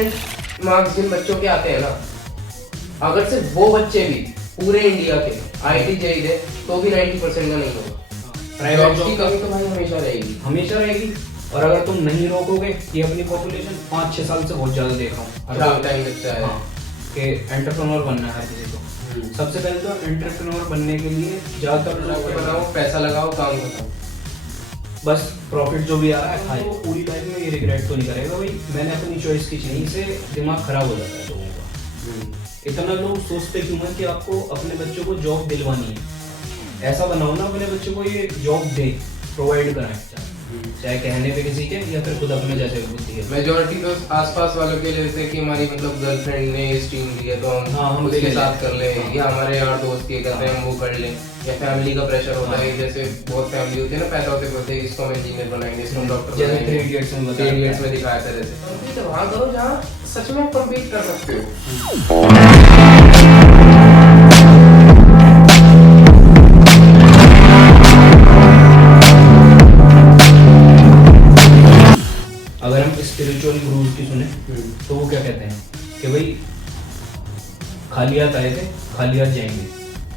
90% marks जिन बच्चों के आते हैं ना, अगर सिर्फ वो बच्चे भी पूरे इंडिया के IIT जेईई दे तो भी 90% का नहीं होगा। प्राइवेट की कमी तो भाई हमेशा रहेगी। और अगर तुम नहीं रोकोगे, ये अपनी पॉपुलेशन 5-6 साल से बहुत ज्यादा देख रहा हूँ टाइम लगता है कि एंटरप्रेन्योर बनना है हर किसी को। सबसे पहले तो एंटरप्रेन्योर बनने के लिए ज्यादातर लोग बनाओ, पैसा लगाओ, काम करो, बस प्रॉफिट जो भी आ रहा है खाए। वो पूरी लाइफ में ये रिग्रेट तो नहीं करेगा भाई मैंने अपनी चॉइस की चीज से। दिमाग खराब हो जाता है लोगों का। इतना लोग सोचते क्यों है कि आपको अपने बच्चों को जॉब दिलवानी है। ऐसा बनाओ ना अपने बच्चों को ये जॉब दे, प्रोवाइड कराएं, चाहे कहने पे किसी के या फिर खुद अपने जैसे बुद्धि है। मेजॉरिटी तो आसपास वालों के लिए जैसे कि हमारी मतलब गर्लफ्रेंड ने स्ट्रीम ली है तो हम उसके साथ कर ले, या हमारे यार दोस्त ये करते हैं हम वो कर ले, या फैमिली का प्रेशर होता है। जैसे बहुत फैमिली होती है ना, पैदा होते बोलते हैं इसको हम इंजीनियर बनाएंगे, इसको हम डॉक्टर बनाएंगे, 3 इडियट्स में दिखाया था। जैसे तो वहाँ करो जहाँ सच में कम्पीट कर सकते हो। अगर हम स्पिरिचुअल गुरुज की सुने तो वो क्या कहते हैं कि भाई खाली हाथ आए थे खाली हाथ जाएंगे,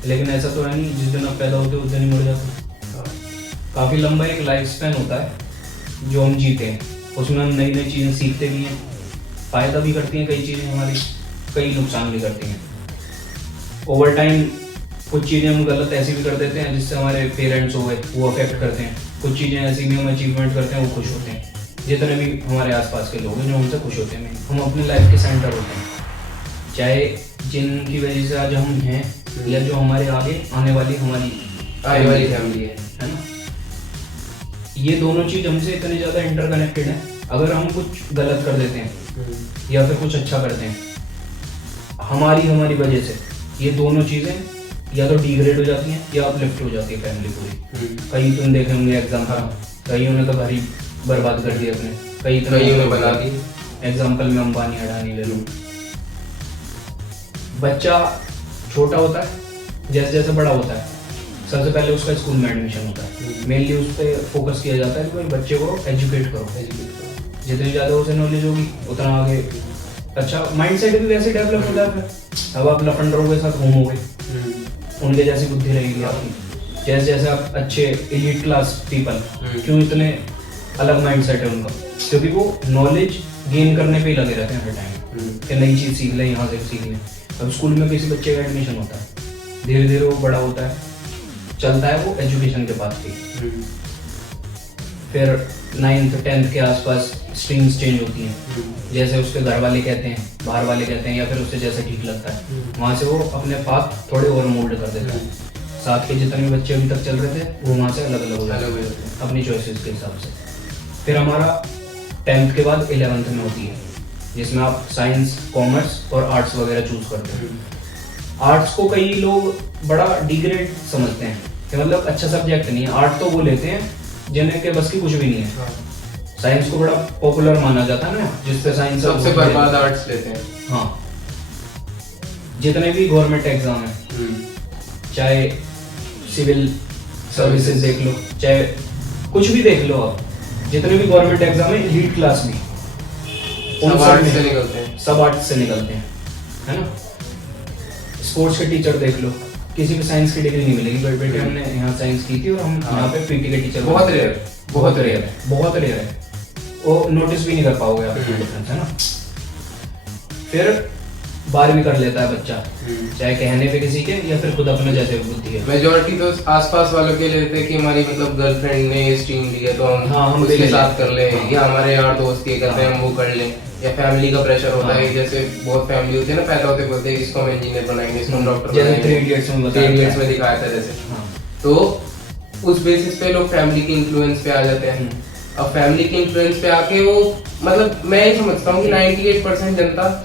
लेकिन ऐसा तो है नहीं जिस दिन आप पैदा होते उस दिन ही मर जाते। काफ़ी लंबा एक लाइफ स्पैन होता है जो हम जीते हैं, उसमें हम नई नई चीज़ें सीखते भी हैं, फ़ायदा भी करती हैं कई चीज़ें हमारी, कई नुकसान भी करती हैं। ओवर टाइम कुछ चीज़ें हम गलत ऐसी भी कर देते हैं जिससे हमारे पेरेंट्स हो गए वो अफेक्ट करते हैं, कुछ चीज़ें ऐसी भी हम अचीवमेंट करते हैं वो खुश होते हैं। जितने भी हमारे आसपास के लोग हैं जो हमसे खुश होते हैं, हम अपनी लाइफ के सेंटर होते हैं, चाहे जिनकी वजह से आज हम हैं या जो हमारे आगे आने वाली फैमिली है ना। ये दोनों चीज़ हमसे इतनी ज़्यादा इंटरकनेक्टेड है। अगर हम कुछ गलत कर देते हैं या फिर कुछ अच्छा करते हैं, हमारी वजह से ये दोनों चीज़ें या तो डिग्रेड हो जाती हैं या अपलिफ्ट हो जाती है फैमिली पूरी। कई तुम देखे होंगे एग्जाम्पल, कईयों ने तो घर ही बर्बाद कर दिया अपने, कईयों ने बना दी। एग्जाम्पल में अंबानी अडानी ले लो। बच्चा छोटा होता है, जैसे जैसे बड़ा होता है सबसे पहले उसका स्कूल में एडमिशन होता है। मेनली उस पर फोकस किया जाता है कि भाई बच्चे को एजुकेट करो। जितनी ज़्यादा उसे नॉलेज होगी उतना आगे अच्छा माइंडसेट भी वैसे डेवलप हो जाता है। अब आप लफंडरों के साथ घूमोगे, उनके जैसी बुद्धि रहेगी आपकी। जैसे जैसे आप अच्छे एलीट क्लास पीपल, क्यों इतने अलग माइंडसेट है उनका, क्योंकि वो नॉलेज गेन करने पे ही लगे रहते हैं हर टाइम कि नई चीज़ सीख लें, यहाँ से सीख लें। अब स्कूल में किसी बच्चे का एडमिशन होता है, धीरे धीरे वो बड़ा होता है, चलता है वो एजुकेशन के पास भी। फिर 9th 10th के आसपास स्ट्रीम्स चेंज होती हैं, जैसे उसके घर वाले कहते हैं, बाहर वाले कहते हैं, या फिर उससे जैसे ठीक लगता है वहाँ से वो अपने पाथ थोड़े और मोल्ड कर देता है। साथ के जितने भी बच्चे अभी तक चल रहे थे वो वहाँ से अलग अलग हो जाते हैं अपनी चॉइसेस के हिसाब से। फिर हमारा 10th के बाद 11th में होती है, जिसमें आप साइंस, कॉमर्स और आर्ट्स वगैरह चूज करते हैं। आर्ट्स को कई लोग बड़ा डिग्रेड समझते हैं कि मतलब अच्छा सब्जेक्ट नहीं है। आर्ट तो वो लेते हैं जिन्हें के बस की कुछ भी नहीं है। साइंस को बड़ा पॉपुलर माना जाता है ना, जिसपे साइंस सबसे बर्बाद आर्ट्स लेते हैं। हाँ, जितने भी गवर्नमेंट एग्जाम है, चाहे सिविल सर्विसेज देख लो, चाहे कुछ भी देख लो, आप जितने भी गवर्नमेंट एग्जाम है एलीट क्लास भी सब आर्ट्स से निकलते हैं, सब आर्ट्स से निकलते हैं, है ना। स्पोर्ट्स के टीचर देख लो, किसी भी साइंस की डिग्री नहीं मिलेगी, बट बेटे हमने यहाँ साइंस की थी और हम यहाँ पे पीटी के टीचर। बहुत रेयर है, वो नोटिस भी नहीं कर पाओगे आप डिफरेंस, है ना। फिर 12वीं कर लेता है बच्चा, चाहे कहने पे किसी के या फिर खुद अपने जैसे बुद्धि है। मेजॉरिटी तो आसपास वालों के लेते हैं कि हमारी मतलब गर्लफ्रेंड ने स्ट्रीम ली है तो हम उसके साथ कर ले, या हमारे यार दोस्त ये करते हैं हम वो कर ले, या फैमिली का प्रेशर होता है। जैसे बहुत फैमिली होती है ना, पैदा होते बोलते हैं इसको हम इंजीनियर बनाएंगे, इसको हम डॉक्टर बनाएंगे, 3 इडियट्स में दिखाया था जैसे। तो उस बेसिस पे लोग फैमिली के इन्फ्लुएंस पे आ जाते हैं। अब फैमिली के इन्फ्लुएंस पे आके वो मतलब मैं ये समझता हूँ कि 98% जनता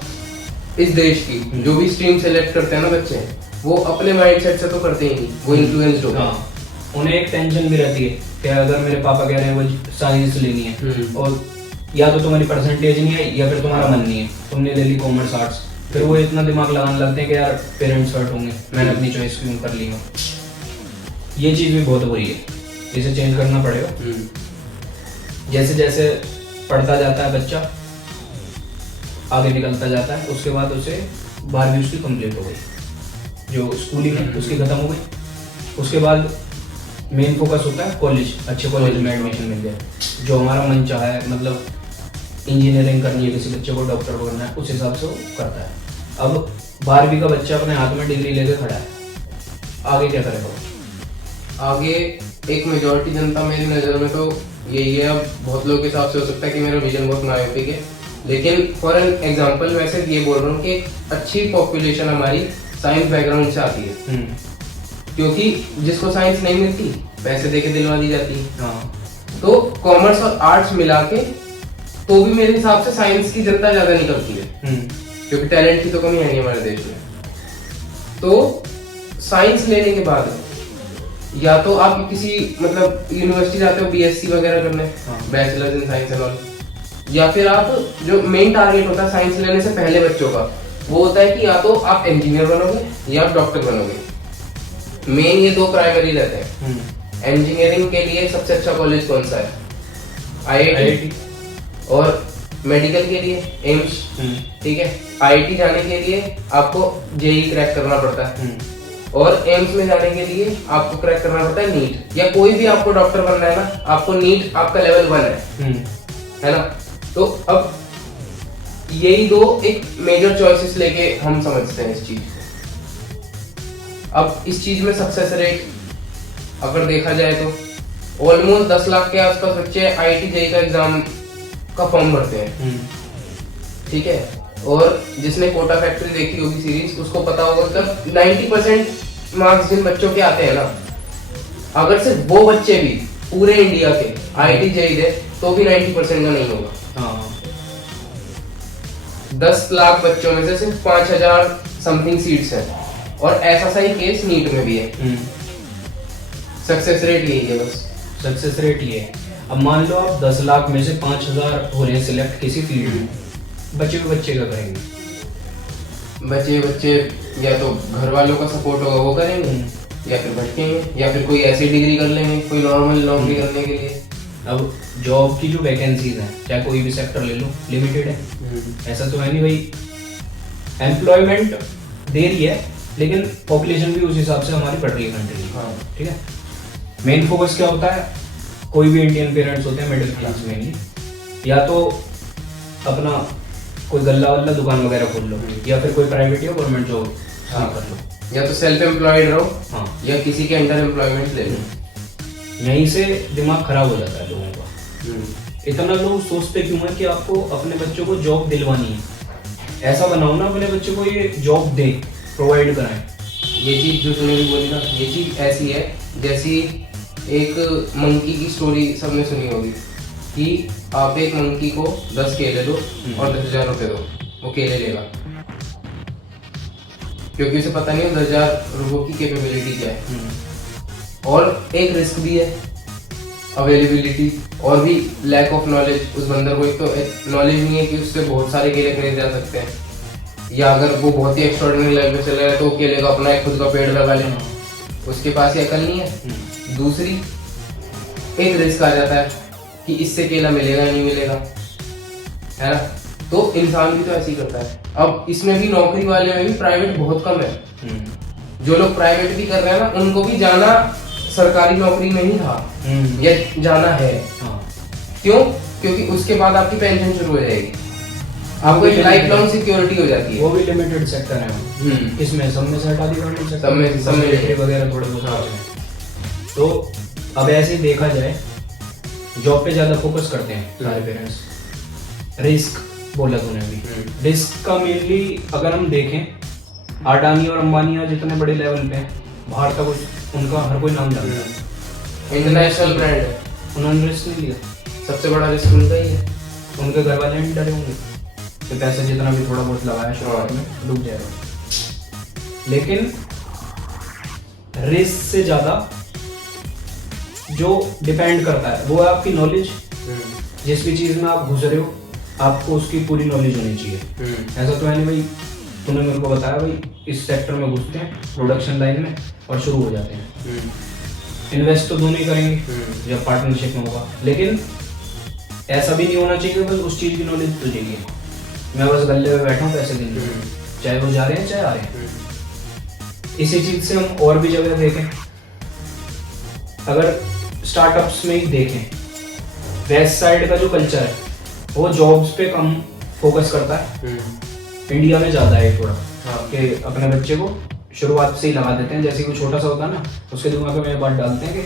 इस देश की जो भी स्ट्रीम सेलेक्ट करते हैं ना बच्चे, वो अपने माइंडसेट से तो करते ही नहीं, वो इन्फ्लुएंस्ड होते हैं। उन्हें एक टेंशन भी रहती है कि अगर मेरे पापा कह रहे हैं वो साइंस लेनी है और या तो तुम्हारी परसेंटेज नहीं है या फिर तुम्हारा मन नहीं है, तुमने ले ली कॉमर्स आर्ट्स, फिर वो इतना दिमाग लगाने लगते हैं कि यार पेरेंट्स हर्ट होंगे, मैंने अपनी चॉइस क्यों कर ली हो। ये चीज़ भी बहुत बुरी है, इसे चेंज करना पड़ेगा। जैसे जैसे पढ़ता जाता है बच्चा, आगे निकलता जाता है। उसके बाद उसे 12वीं उसकी कंप्लीट हो गई, जो स्कूलिंग है उसकी खत्म हो गई। उसके बाद मेन फोकस होता है कॉलेज, अच्छे कॉलेज में एडमिशन मिल जाए, जो हमारा मन चाहा है, मतलब इंजीनियरिंग करनी है, किसी बच्चे को डॉक्टर बनना है, उस हिसाब से वो करता है। अब 12वीं का बच्चा अपने हाथ में डिग्री लेके खड़ा है, आगे क्या करेगा वो? आगे एक मेजॉरिटी जनता मेरी नज़र में तो यही है। अब बहुत लोगों के हिसाब से हो सकता है कि मेरा विजन बहुत मायोपिक है, लेकिन फॉर एन एग्जांपल मैं सिर्फ ये बोल रहा हूँ कि अच्छी पॉपुलेशन हमारी साइंस बैकग्राउंड से आती है, क्योंकि जिसको साइंस नहीं मिलती पैसे देके दिलवा दी जाती है। हाँ, तो कॉमर्स और आर्ट्स मिला के तो भी मेरे हिसाब से साइंस की जनता ज़्यादा निकलती है, क्योंकि टैलेंट की तो कमी है नहीं हमारे देश में। तो साइंस लेने के बाद या तो आप किसी मतलब यूनिवर्सिटी जाते हो बीएससी वगैरह करने, bachelors in science and all, या फिर आप जो मेन टारगेट होता है साइंस लेने से पहले बच्चों का, वो होता है कि या तो आप इंजीनियर बनोगे या आप डॉक्टर बनोगे। मेन ये दो प्राइमरी रहते हैं। इंजीनियरिंग के लिए सबसे अच्छा कॉलेज कौन सा है? आईआईटी। और मेडिकल के लिए एम्स, ठीक है। आईआईटी जाने के लिए आपको जेई क्रैक करना पड़ता है, और एम्स में जाने के लिए आपको क्रैक करना पड़ता है नीट। या कोई भी आपको डॉक्टर बनना है ना, आपको नीट आपका लेवल 1 है ना। तो अब यही दो एक मेजर चॉइसेस लेके हम समझते हैं इस चीज को। अब इस चीज में सक्सेस रेट अगर देखा जाए तो ऑलमोस्ट 10 लाख के आसपास बच्चे आईआईटी जेईई का एग्जाम का फॉर्म भरते हैं, ठीक है। और जिसने कोटा फैक्ट्री देखी होगी सीरीज, उसको पता होगा कि 90% मार्क्स जिन बच्चों के आते हैं ना, अगर सिर्फ वो बच्चे भी पूरे इंडिया के आईआईटी जेईई दे तो भी 90% का नहीं होगा। 10 लाख बच्चों में से सिर्फ 5000 समथिंग सीट्स हैं, और ऐसा सा ही केस नीट में भी है। सक्सेस रेट यही है बस। सक्सेस रेट ये है। अब मान लो आप 10 लाख में से 5000 हो रहे हैं सिलेक्ट किसी फील्ड में, बच्चे क्या करेंगे? बच्चे या तो घर वालों का सपोर्ट होगा वो करेंगे, या फिर भटकेंगे, या फिर कोई ऐसी डिग्री कर लेंगे कोई नॉर्मल नौकरी करने के लिए। अब जॉब की जो वैकेंसीज हैं, चाहे कोई भी सेक्टर ले लो, लिमिटेड है। ऐसा तो है नहीं भाई, एम्प्लॉयमेंट दे रही है, लेकिन पॉपुलेशन भी उस हिसाब से हमारी बढ़ रही है कंट्री की, ठीक है। मेन फोकस क्या होता है? कोई भी इंडियन पेरेंट्स होते हैं मिडिल क्लास में, या तो अपना कोई गल्ला वल्ला दुकान वगैरह खोल लो, या फिर कोई प्राइवेट या गवर्नमेंट जॉब कर लो, या तो सेल्फ एम्प्लॉयड रहो, हाँ, या किसी के अंडर एम्प्लॉयमेंट ले लो। यहीं से दिमाग खराब हो जाता है लोगों का। इतना लोग सोचते क्यों है कि आपको अपने बच्चों को जॉब दिलवानी है? ऐसा बनाओ ना अपने बच्चों को ये जॉब दे, प्रोवाइड कराएं। ये चीज जो तूने भी बोली ना, ये चीज ऐसी है जैसी एक मंकी की स्टोरी सबने सुनी होगी कि आप एक मंकी को 10 केले दो और 10,000 रुपए दो, वो केले लेगा, क्योंकि उसे पता नहीं है 10,000 रुपयों की कैपेबिलिटी क्या है। और एक रिस्क भी है, अवेलेबिलिटी, और भी लैक ऑफ नॉलेज। उस बंदर को एक तो नॉलेज नहीं है कि उससे बहुत सारे केले खरीदे जा सकते हैं, या अगर वो बहुत ही एक्स्ट्राऑर्डिनरी लेवल पे चल रहा है तो केले का अपना एक खुद का पेड़ लगा ले, उसके पास ये अकल नहीं है। दूसरी एक रिस्क आ जाता है कि इससे केला मिलेगा नहीं मिलेगा, है ना। तो इंसान भी तो ऐसे ही करता है। अब इसमें भी नौकरी वाले में भी प्राइवेट बहुत कम है। जो लोग प्राइवेट भी कर रहे हैं ना, उनको भी जाना सरकारी नौकरी में ही था, या जाना है। क्यों? क्योंकि उसके बाद आपकी पेंशन शुरू हो जाएगी, आपको एक लाइफ लॉन्ग सिक्योरिटी हो जाती है। वो भी लिमिटेड सेक्टर है, इसमें सब में से हटा दी गवर्नमेंट सेक्टर, सब में वगैरह थोड़े बहुत। तो अब ऐसे देखा जाए, जॉब पे ज्यादा फोकस करते हैं सारे पेरेंट्स। रिस्क बोला तूने अभी, रिस्क का मेनली अगर हम देखें, अडानी और अंबानी जितने बड़े लेवल पे बाहर का कुछ उनका हर कोई नाम जानता है, इंटरनेशनल ब्रांड है, उन्होंने रिस्क नहीं लिया। सबसे बड़ा रिस्क उनका ही है। उनके घर वाले नहीं डरे होंगे तो पैसा जितना भी थोड़ा बहुत लगाया शुरुआत में डूब जाएगा। लेकिन रिस्क से ज्यादा जो डिपेंड करता है वो है आपकी नॉलेज। जिस भी चीज में आप घुस रहे हो आपको उसकी पूरी नॉलेज होनी चाहिए। ऐसा तो है नहीं भाई तूने मेरे को बताया भाई इस सेक्टर में घुसते हैं प्रोडक्शन लाइन में और शुरू हो जाते हैं। इन्वेस्ट तो दोनों ही करेंगे जब पार्टनरशिप में होगा, लेकिन ऐसा भी नहीं होना चाहिए बस उस चीज की नॉलेज तो चाहिए। मैं बस गले पे बैठा हूँ पैसे देने, चाहे वो जा रहे हैं चाहे आ रहे हैं। इसी चीज से हम और भी जगह देखें, अगर स्टार्टअप्स में ही देखें, वेस्ट साइड का जो कल्चर है वो जॉब्स पे कम फोकस करता है, इंडिया में ज़्यादा है थोड़ा। कि अपने बच्चे को शुरुआत से ही लगा देते हैं, जैसे कोई छोटा सा होता है ना, उसके दिमाग में ये बात डालते हैं कि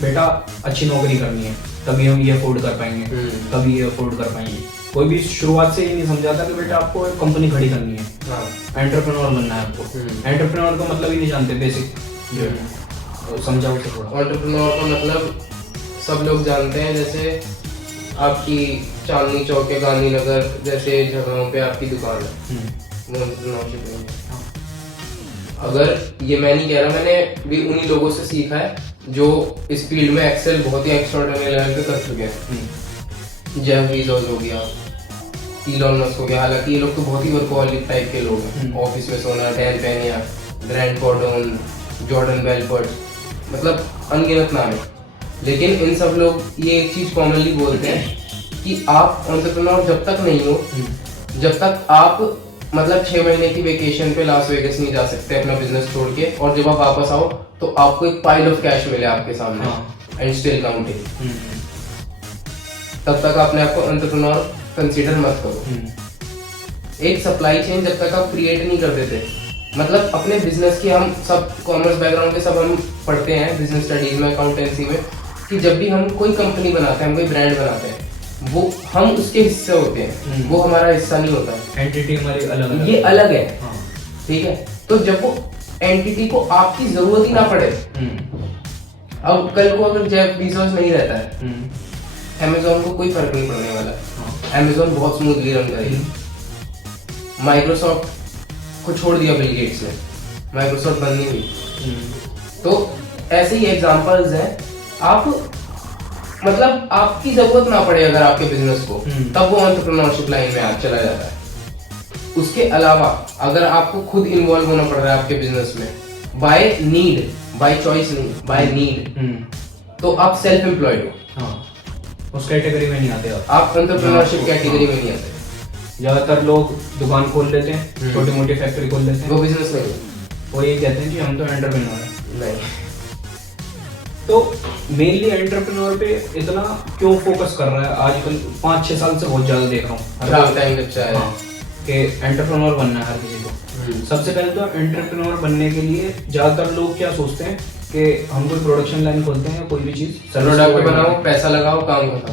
बेटा अच्छी नौकरी करनी है, तभी हम ये अफोर्ड कर पाएंगे, तभी ये अफोर्ड कर पाएंगे। कोई भी शुरुआत से ये नहीं समझाता कि बेटा आपको एक कंपनी खड़ी करनी है, एंटरप्रेन्योर बनना है आपको। एंटरप्रेन्योर का मतलब ही नहीं जानते बेसिक, समझाओ तो थोड़ा। एंटरप्रेन्योर का मतलब सब लोग जानते हैं, जैसे आपकी चांदनी चौक के गांधीनगर जैसे जगहों पे आपकी दुकान है, वो एंटरप्रेन्योरशिप नहीं है। अगर ये मैं नहीं कह रहा, मैंने भी उन्हीं लोगों से सीखा है जो इस फील्ड में एक्सेल बहुत ही एक्स्ट्राऑर्डिनरी लेवल पे कर चुके हैं। जेफ बीजोस हो गया, इलॉन मस्क हो गया, हालांकि ये लोग तो बहुत ही वर्कहॉलिक टाइप के लोग हैं, ऑफिस में सोना, डैन पेनिया, ग्रैंड कॉर्डोन, जॉर्डन बेलफोर्ड, मतलब अनगिनत नाम है। लेकिन इन सब लोग ये एक चीज कॉमनली बोलते हैं कि आप एंटरप्रेन्योर जब तक नहीं हो, जब तक आप मतलब 6 महीने की वेकेशन पे लास वेगस नहीं जा सकते अपना बिजनेस छोड़ के, और जब आप वापस आओ तो आपको एक पाइल ऑफ कैश मिले आपके सामने एंड स्टिल काउंटिंग, तब तक आपने आपको एंटरप्रेन्योर कंसीडर मत करो। एक सप्लाई चेन जब तक आप क्रिएट नहीं कर देते, मतलब अपने बिजनेस की, हम सब कॉमर्स बैकग्राउंड के सब हम पढ़ते हैं बिजनेस स्टडीज में, अकाउंटेंसी में, कि जब भी हम कोई कंपनी बनाते हैं, हम कोई ब्रांड बनाते हैं, वो हम उसके हिस्से होते हैं, वो हमारा हिस्सा नहीं होता है। एंटिटी हमारी अलग, ये अलग है, ठीक है। तो जब वो एंटिटी को आपकी जरूरत ही ना पड़े, अब कल को अगर जेफ बीजोस नहीं रहता है, अमेज़न को कोई फर्क नहीं पड़ने वाला। अमेज़न बहुत स्मूथली रन करेगी। माइक्रोसॉफ्ट को छोड़ दिया बिल गेट्स ने, माइक्रोसॉफ्ट बंद नहीं हुई। तो ऐसे ही एग्जांपल्स हैं। आप मतलब आपकी जरूरत ना पड़े अगर आपके बिजनेस को, तब वो एंटरप्रेन्योरशिप लाइन में आप चला जाता है। उसके अलावा अगर आपको खुद इन्वॉल्व होना पड़ रहा है आपके बिजनेस में, बाय नीड, बाय चॉइस नहीं, बाय नीड, तो आप सेल्फ एम्प्लॉयड हो, उस कैटेगरी में नहीं आते आप एंटरप्रेन्योरशिप कैटेगरी में नहीं आते। ज्यादातर लोग दुकान खोल लेते हैं, छोटी मोटी फैक्ट्री खोल लेते हैं, वो बिजनेस नहीं, वो ये कहते हैं कि हम तो एंटरप्रेन्योर हैं। नहीं। तो मेनली एंटरप्रेन्योर पे इतना क्यों फोकस कर रहा है आजकल? 5-6 साल से बहुत ज्यादा देख रहा हूँ कि एंटरप्रेन्योर बनना है हर किसी को। सबसे पहले तो एंटरप्रेन्योर बनने के लिए ज्यादातर लोग क्या सोचते हैं कि हम कोई प्रोडक्शन लाइन खोलते हैं, कोई भी चीज प्रोडक्ट बनाओ, पैसा लगाओ, काम खत्म,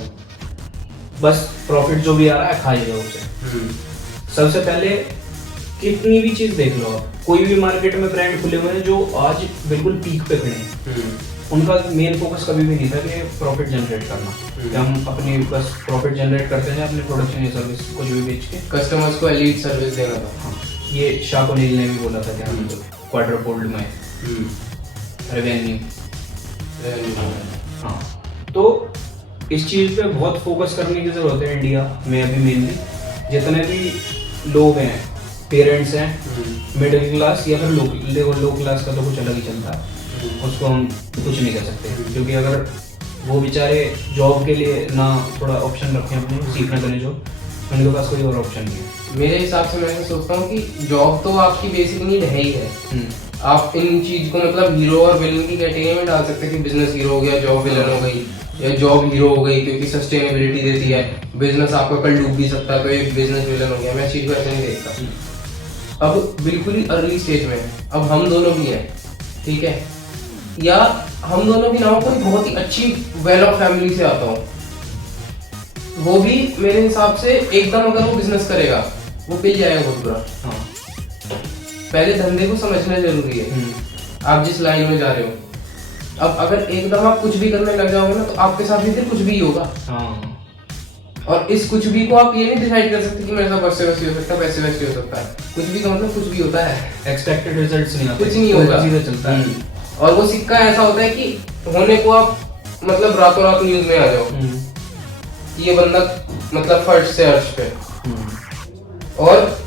बस प्रॉफिट जो भी आ रहा है खाई जाओ उसे। सबसे पहले कितनी भी चीज देख लो आप, कोई भी मार्केट में ब्रांड खुले हुए हैं जो आज बिल्कुल पीक पे खड़े हैं, उनका मेन फोकस कभी भी नहीं था कि प्रॉफिट जनरेट करना, कि हम अपनी बस प्रॉफिट जनरेट करते हैं अपने प्रोडक्शन या सर्विस कुछ भी बेच के कस्टमर्स को एलीट सर्विस देना था। ये शाह ओनील ने भी बोला था कि हम क्वाड्रपल्ड में रेवेन्यू। हाँ, तो इस चीज पे बहुत फोकस करने की जरूरत है इंडिया में अभी। मेनली जितने भी लोग हैं, पेरेंट्स हैं, मिडिल क्लास या फिर लो क्लास का तो कुछ अलग ही चलता है, उसको हम कुछ नहीं कर सकते, क्योंकि अगर वो बेचारे जॉब के लिए ना थोड़ा ऑप्शन रखें अपने सीखने के लिए, जो उनके पास कोई और ऑप्शन नहीं है। मेरे हिसाब से मैं ऐसा सोचता हूँ कि जॉब तो आपकी बेसिक नीड है ही है। आप इन चीज को मतलब हीरो और विलन की कैटेगरी में डाल सकते हैं कि बिजनेस हीरो हो गया, जॉब विलन हो गई, या जॉब हीरो हो गई क्योंकि सस्टेनेबिलिटी देती है, बिजनेस आपका कल डूब भी सकता है तो एक बिजनेस विलन हो गया। मैं चीज को ऐसे नहीं देखता। अब बिल्कुल ही अर्ली स्टेज में है, अब हम दोनों भी हैं, ठीक है, या हम दोनों भी ना हो, कोई बहुत ही अच्छी वेल ऑफ फैमिली से आता हो, वो भी मेरे हिसाब से एकदम अगर वो बिजनेस करेगा वो पिल जाएगा बहुत बुरा। पहले धंधे को समझना जरूरी है, आप जिस लाइन में जा रहे हो। अब अगर एकदम आप कुछ भी करने लग जाओगे ना, तो आपके साथ भी फिर कुछ भी होगा। और इस कुछ भी को आप ये नहीं डिसाइड कर सकते कि मेरे साथ वैसे वैसे हो सकता है, वैसे वैसे हो सकता है। कुछ भी का मतलब कुछ भी होता है, एक्सपेक्टेड रिजल्ट्स नहीं आते, कुछ नहीं होगा, सीधे चलता है। और वो सिक्का ऐसा होता है कि होने को आप मतलब रातों रात न्यूज में आ जाओ कि ये बंदा मतलब फर्स्ट से अर्श पे, और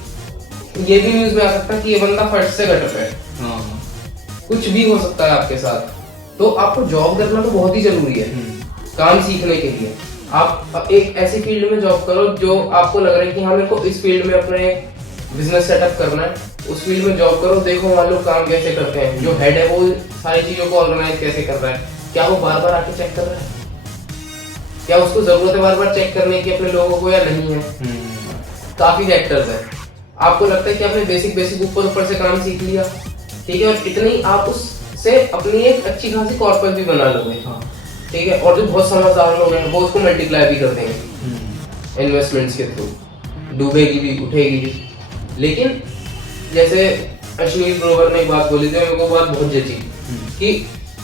ये भी न्यूज में आ सकता है कि ये बंदा फर्स्ट से गटर पे। कुछ भी हो सकता है आपके साथ। तो आपको जॉब करना तो बहुत ही जरूरी है काम सीखने के लिए। आप एक ऐसी फील्ड में जॉब करो जो आपको लग रहा है कि हाँ मेरे को इस फील्ड में अपने बिजनेस सेटअप करना है, उस फील्ड में जॉब करो। देखो वहाँ लोग काम कैसे करते हैं, जो हेड है वो सारी चीजों को ऑर्गेनाइज कैसे कर रहा है, क्या वो बार बार आके चेक कर रहा है, क्या उसको जरूरत है बार बार चेक करने की अपने लोगों को या नहीं है। काफी फैक्टर्स है। आपको लगता है कि आपने बेसिक ऊपर से काम सीख लिया, ठीक है, और इतनी आप उससे अपनी एक अच्छी खासी कॉर्पोरेट भी बना लोगे, ठीक है, और जो बहुत समझदार लोग हैं वो उसको मल्टीप्लाई भी कर देंगे इन्वेस्टमेंट्स के थ्रू, डूबेगी भी उठेगी भी। लेकिन जैसे अश्विनी ग्रोवर ने एक बात बोली थी, मेरे को बात बहुत जची कि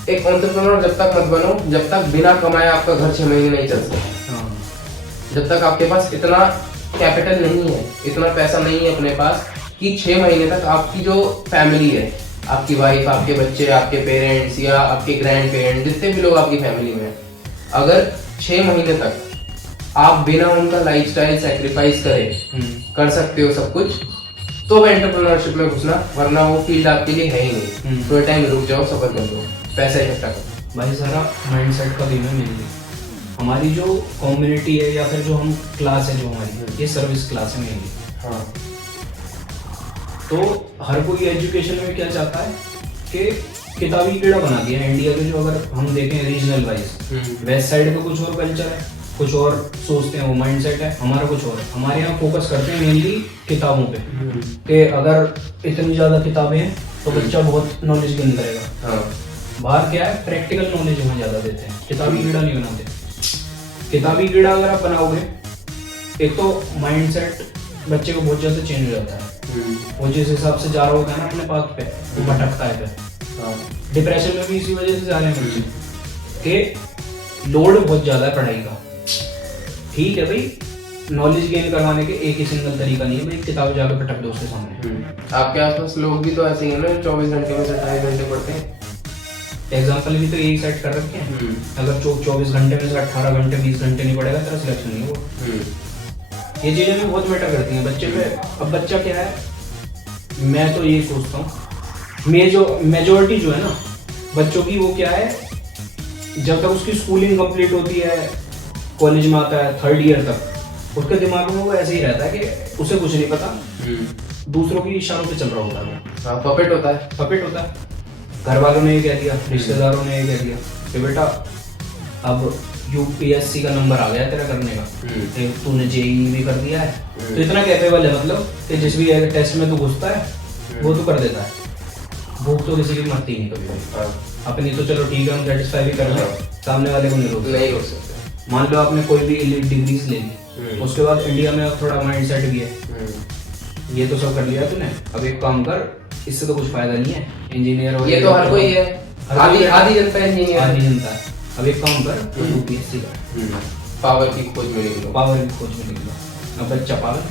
एक एंटरप्रेन्योर जब तक मत बनो जब तक बिना कमाए आपका घर 6 महीने नहीं चल सकता। जब तक आपके पास इतना कैपिटल नहीं है, इतना पैसा नहीं है अपने पास कि 6 महीने तक आपकी जो फैमिली है, आपकी वाइफ, आपके बच्चे, आपके पेरेंट्स या आपके ग्रैंड पेरेंट्स, जितने भी लोग आपकी फैमिली में हैं, अगर 6 महीने तक आप बिना उनका लाइफस्टाइल सेक्रीफाइस कर सकते हो सब कुछ, तो एंटरप्रेन्योरशिप में घुसना, वरना वो फील्ड आपके लिए है ही नहीं। थोड़ा टाइम रुक जाओ, सफर कर लो, पैसा इकट्ठा करो। भाई सारा माइंडसेट का गेम है मेनली। हमारी जो कम्युनिटी है या फिर जो हम क्लास है जो हमारी, ये सर्विस क्लास है मेनली। हाँ, तो हर कोई एजुकेशन में क्या चाहता है कि किताबी कीड़ा बना दिया है इंडिया के। जो अगर हम देखें रीजनल वाइज, वेस्ट साइड का कुछ और कल्चर है, कुछ और सोचते हैं, वो माइंडसेट है, हमारा कुछ और है। हमारे यहाँ फोकस करते हैं मेनली किताबों पे कि अगर इतनी ज़्यादा किताबें हैं तो बच्चा बहुत नॉलेज गेन करेगा। हाँ, बाहर क्या है, प्रैक्टिकल नॉलेज हमें ज़्यादा देते हैं, किताबी कीड़ा नहीं बनाते। किताबी कीड़ा अगर आप बनाओगे, एक तो माइंडसेट बच्चे को बहुत ज़्यादा चेंज हो जाता है। वो जिस हिसाब से जा रहा होगा ना अपने पाथ पे, वो भटकता है फिर। डिप्रेशन में भी इसी वजह से जा रहे हैं बच्चे कि लोड बहुत ज़्यादा है पढ़ाई का। ठीक है भाई, नॉलेज गेन करवाने के एक ही सिंगल तरीका नहीं है भाई, किताब जाकर पटक दो उसके सामने। आपके आसपास लोग भी तो ऐसे ही हैं ना, 24 घंटे में से 2.5 घंटे पढ़ते हैं। एग्जाम्पल भी तो यही सेट कर रखे हैं। अगर 24 घंटे में से 18 घंटे 20 घंटे नहीं पढ़ेगा तेरा सिलेक्शन नहीं होगा। ये चीज़ें भी बहुत मैटर करती हैं बच्चे पे। अब बच्चा क्या है, मैं तो ये सोचता हूँ मेजोरिटी जो है ना बच्चों की, वो क्या है, जब तक उसकी स्कूलिंग कंप्लीट होती है, कॉलेज में आता है 3rd ईयर तक, उसके दिमाग में वो ऐसे ही रहता है कि उसे कुछ नहीं पता, दूसरों की इशारों पे चल रहा होता है वो। पपेट होता है, पपेट होता है। घर वालों ने ये कह दिया, रिश्तेदारों ने ये कह दिया कि बेटा अब यूपीएससी का नंबर आ गया तेरा करने का, तूने जेईई भी कर दिया है, तो इतना कैपेबल है मतलब कि जिस भी टेस्ट में तू घुसता है वो तू कर देता है। भूख तो किसी की मरती नहीं कभी भी। अपनी तो चलो ठीक है, हम सेटिस्फाई भी कर रहे हैं, सामने वाले को नहीं रोक सकते। मान लो आपने कोई भी एलीट डिग्रीज ले ली, उसके बाद इंडिया में थोड़ा माइंडसेट भी है, ये तो सब कर लिया तूने, अब एक काम कर, इससे तो कुछ फायदा नहीं है, इंजीनियर हो, ये तो हर कोई है, आधी जनता इंजीनियर, आधी जनता है। अब एक काम कर, तो यूपीएससी कर, पावर की खोज में निकलो, पावर की खोज में निकलो। अब बच्चा पागल